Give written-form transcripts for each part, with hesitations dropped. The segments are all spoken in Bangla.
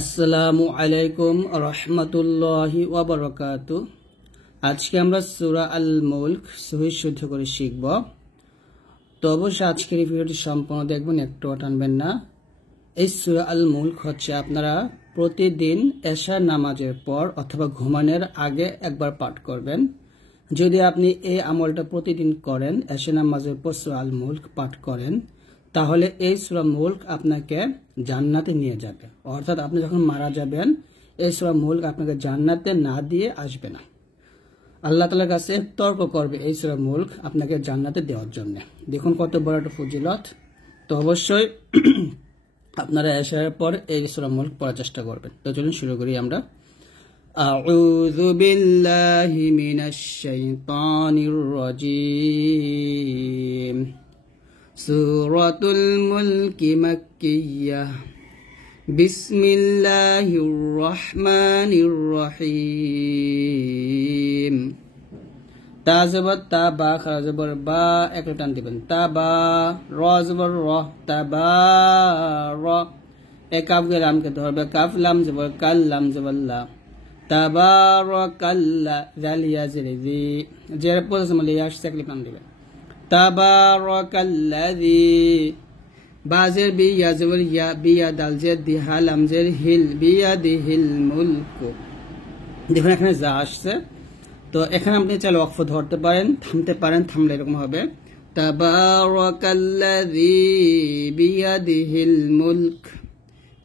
আসসালামু আলাইকুম রহমতুল্লাহি ওয়া বারাকাতুহু। আজকে আমরা সূরা আল মুলক সহিহ শুদ্ধ করে শিখব। তো অবশ্যই আজকের এই ভিডিওটি সম্পূর্ণ দেখবেন, একটু টানবেন না। এই সূরা আল মুলক হচ্ছে আপনারা প্রতিদিন এশার নামাজের পর অথবা ঘুমানোর আগে একবার পাঠ করবেন। যদি আপনি এই আমলটা প্রতিদিন করেন, এশার নামাজের পর সূরা আল মুলক পাঠ করেন, তাহলে এই সূরা মুলক আপনাকে জান্নাতে নিয়ে যাবে। অর্থাৎ আপনি যখন মারা যাবেন, এই সূরা মুলক আপনাকে জান্নাতে না দিয়ে আসবে না। আল্লাহ তাআলার কাছে তর্ক করবে এই সূরা মুলক আপনাকে জান্নাতে দেওয়ার জন্য। দেখুন কত বড় একটা ফজিলত। তো অবশ্যই আপনারা এশারের পর এই সূরা মুলক পড়ার চেষ্টা করবেন। তো চলুন শুরু করি আমরা। আউযু বিল্লাহি মিনাশ শাইতানির রাজীম। সূরাতুল মুলক মাক্কিয়্যাহ। বিসমিল্লাহির রহমানির রহিম। তা জবর তা, বা খারা জবর বা, একটা টান দিবেন। তা বা, র জবর র, তা বা র। এ কাফ গে লামকে ধরবে, কাফ লাম জবর কাল, লাম জবর লা। তাবারাকাল্লা, জাল ইয়া জের জি, জের পর সমলে ইয়া শেকলি টান দিবেন। তাবারাকাল্লাযী, বাজের বি ইয়া জবর ইয়া, বিয়া দাল জের দি, হা লাম জের হিল, বিয়াদিহিল মুলক। দেখুন এখানে যা আসছে। তো এখানে আপনি চাইলে ওয়াকফ ধরতে পারেন, থামতে পারেন, থামলে এরকম হবে তাবারাকাল্লাযী বিয়াদিহিল মুলক,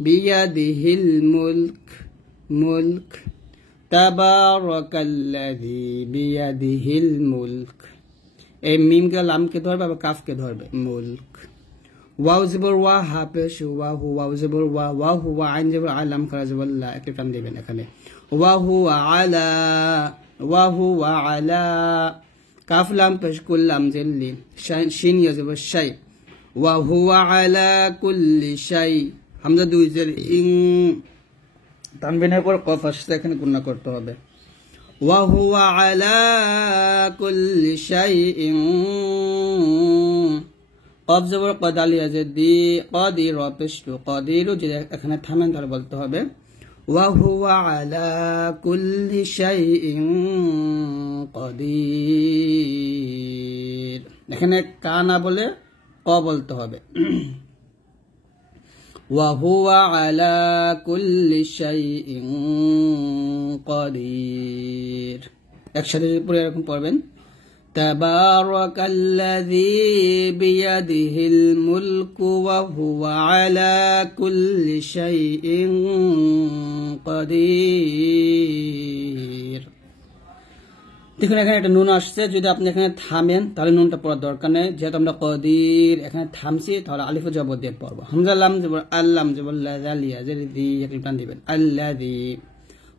বিয়াদিহিল মুলক, মুলক। তাবারাকাল্লাযী বিয়াদিহিল মুলক। এই মিমকে লামকে ধরবে, আবার কাফকে ধরবে, মুলক। ওয়াও জবর ওয়া, হা পেশ ওয়া, হু ওয়াও জবর ওয়া, ওয়া হু ওয়া, আইন জবর আলাম খারা জবর লা, একটা টান দিবেন এখানে। ওয়া হু আলা, ওয়া হু আলা। কাফ লাম পেশ কুল, লাম জেল্লি, শিন ইয়া জবর শাই। ওয়া হু আলা কুল্লি শাই। হামজা দুই জের ইং, তানবিনের পর কফ আসছে, এখানে গুণনা করতে হবে। ওয়া হুয়া আলা কুল্লি শাইইন। কফ জবর কদ, আলিয়া জের দি, কদির পেশ টু, কদির। যদি এখানে থামেন তাহলে বলতে হবে ওয়া হুয়া আলা কুল্লি শাইইন কদির। এখানে কা না বলে ক বলতে হবে। وهو على كل شيء قدير। একসাথে পুরো এরকম পড়বেন। তাবারাকাল্লাযী বিয়াদিহিল মুলকু ওয়া হুয়া আলা কুল্লি শাইইন কদির। দেখুন এখানে একটা নুন আসছে, যদি আপনি এখানে থামেন তাহলে নুনটা পড়ার দরকার নেই। যেহেতু আমরা কদির এখানে থামছি, তাহলে আলিফ জবর দিয়ে পড়বো। হামজা লাম জবর আল্লাম জবর লা, জালিয়া জের দি, একটা টান দিবেন, আল্লাযী।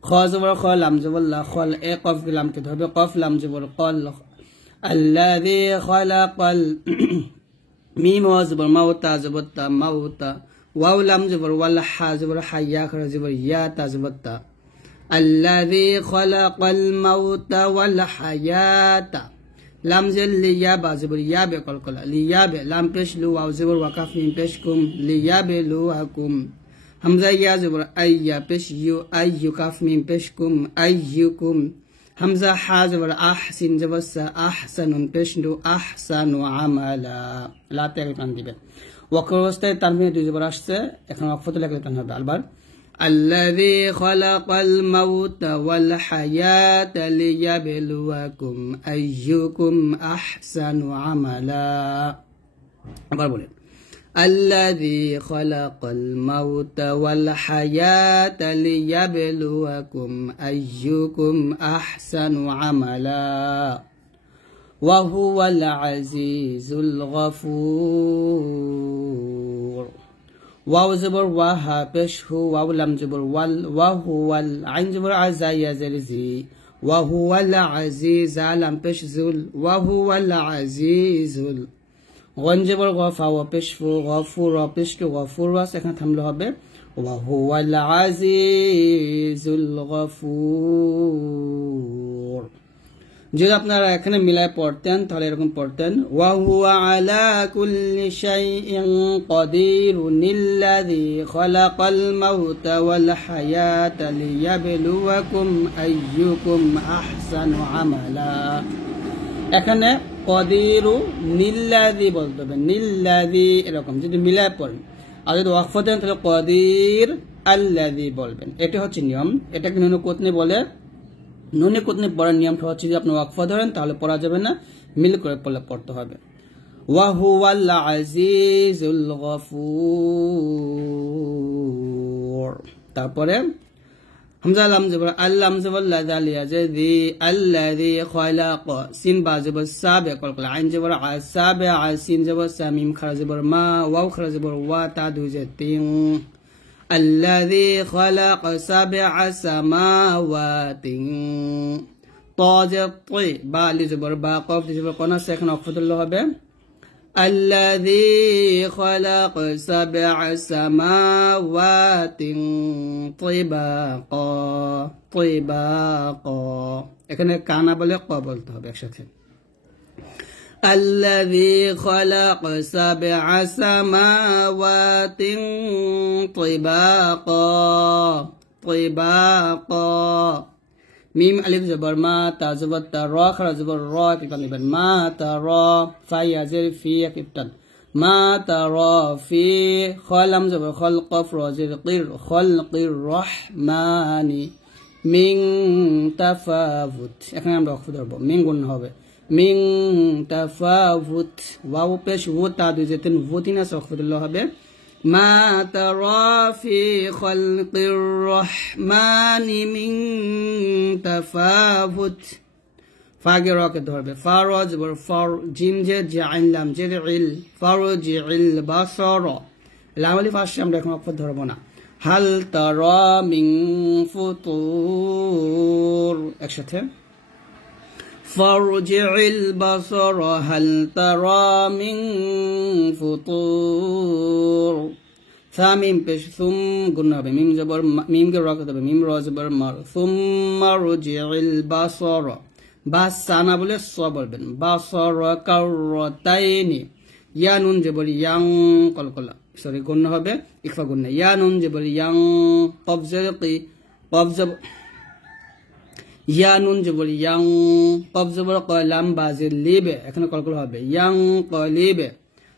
খ জবর খ, লাম জবর লা, খল। এ কফ লামকে ধরবে, কফ লাম জবর কল, আল্লাযী খালাকাল। মিম ওয়া জবর মাউতা জবর তা, মাউতা। ওয়াও লাম জবর ওয়াল, হা জবর হাইয়া খারা জবর ইয়া, তা জবর তা। الذي خلق الموت والحياة. لام زل ليابا زبر يابا قلقلا ليابا، لام پیش لو واو زبر وقف میم پیش کم، ليابلوكم. حمزة يا زبر أيا پیش يو، أيو قف میم پیش کم، أيكم. حمزة حا زبر أحسن زبر سا، أحسن پیش لو، أحسن عملا، لا تقلقان দিবে। ওয়াকফ অবস্থায় তানবিনে দুই জবর আসছে, এখন ওয়াকফতে লাগলে টান হবে আলবার। الذي خلق الموت والحياة ليبلوكم أيكم أحسن عملا. আবার বলেন الذي خلق الموت والحياة ليبلوكم أيكم أحسن عملا وهو العزيز الغفور. ওয়াও জবর ওয়া, হা পেশ হু, ওয়াও লাম জবর ওয়াল, ওয়া হুয়াল, আইন জবর আযা ইয়া জের জি, ওয়া হুয়াল আজিজ, লাম পেশ জুল, ওয়া হুয়াল আজিজুল। গন জবর গ, ফা ওয়া পেশ ফু, গফুর র পেশ টু, গফুর ওয়াস, এখানে থামলে হবে ওয়া হুয়াল আজিজুল গফুর। যদি আপনারা এখানে মিলায় পড়তেন তাহলে এরকম পড়তেন ওয়া হুয়া আলা কুল্লি শাইইন কাদিরুনিল্লাযী খালাকাল মাউতা ওয়াল হায়াতা লিয়াবলুয়াকুম আইয়ুকুম আহসানু আমালা। এখানে কদিরু নিল্লাযী বলতে হবে, নিল্লাযী এরকম যদি মিলায় পড়েন। আর যদি ওয়াকফ দেন তাহলে কদির আল্লাযী বলবেন। এটা হচ্ছে নিয়ম। এটাকে নুনে কুতনি বলে। নুনে কুতনি পড়ার নিয়মটা হচ্ছে যদি আপনি ওয়াকফ ধরেন তাহলে পড়া যাবে না, মিল করে পড়লে পড়তে হবে। ওয়া হুয়াল আজিজুল গফুর। তারপরে হামজা লাম জবর আল্লাম জবর লা জাল ইয়াজি আল্লাযী খালাক সিন বা জবর সাবে কল আইন জবর আসাবে আসিন জবর সামিম খা জবর মা ওয়াও খা জবর ওয়া তা দুজে তিন الذي خلق سبع سماوات طاجطي با لجبر با قاف لجبر قنا ساكن اخفض الله به الذي خلق سبع سماوات طباقا طباقا এখানে কানা বলে ক বলতে হবে একসাথে الذي خلق سبع سماوات طباقا طباقا ميم ألف زبر ما تا زبر تا را خرا زبر را كتن ما ترى في يزر في كتن ما ترى في خلم زبر خلق فرا زر قر خلق الرحمن من تفاوت এখানে আমরা অক্ষ ধরব মিন গুণ হবে মিন তাফাউত ওয়াও পেশ ওয়া তা দুই যেতেন ওতিনা সখফুল্লাহ হবে মা তারা ফি খালকির রহমানি মিন তাফাউত ফাগে রকে ধরবে ফারজ বর ফর জিম জে জাইন লাম জে ইল ফারজিল বাসর লামলি ফাশে আমরা এখন অক্ষর ধরব না হাল তারা মিন ফুতুর একসাথে فارجع البصر هل ترى من فطور ثامين পেশ ثم গুণা হবে মিম জবর মিম কে রক হবে মিম র জবর মার ثم ارجع البصر বাস সানা বলে স বলবেন বাসর কারতাইনি ইয়া নুন জবর ইয়াং কলকলা সরি গুণা হবে ইকফা গুণা ইয়া নুন জবর ইয়াং কবজা কি কবজা ইয়া নুন জবর ইয়াং কব জবর কলাম বাজে লিবে এখানে কলকল হবে ইয়াং কলিবে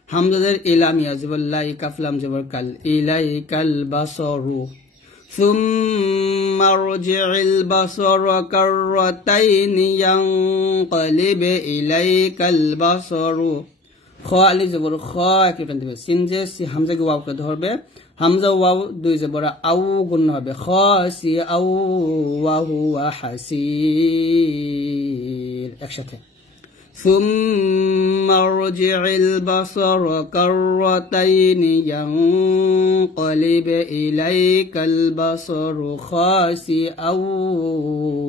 হামজাদের ইলাম ইয়া জবর লাই কাফলাম জবর কাল ইলাই কাল বাসরু সুম্মা রজি'ল বাসর কাররাতাইন ইয়ানকালিব ইলাইকাল বাসরু খ আলি জবর খ একটন দিবে সিন যে হামজা কে ওয়াও কে ধরবে হামজা ওয়াও দুই জবর আউ গুণ হবে খাসি আউ ওয়া হুয়া হাসির একসাথে ثم ارجع البصر كرتين ينقلب إليك البصر خاسئا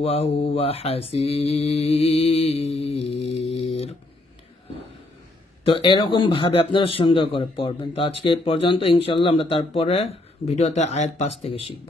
وهو حسير তো এরকম ভাবে আপনারা সুন্দর করে পড়বেন। তো আজকে পর্যন্ত ইনশাআল্লাহ আমরা তারপরে ভিডিওতে আয়াত 5 থেকে শিখব।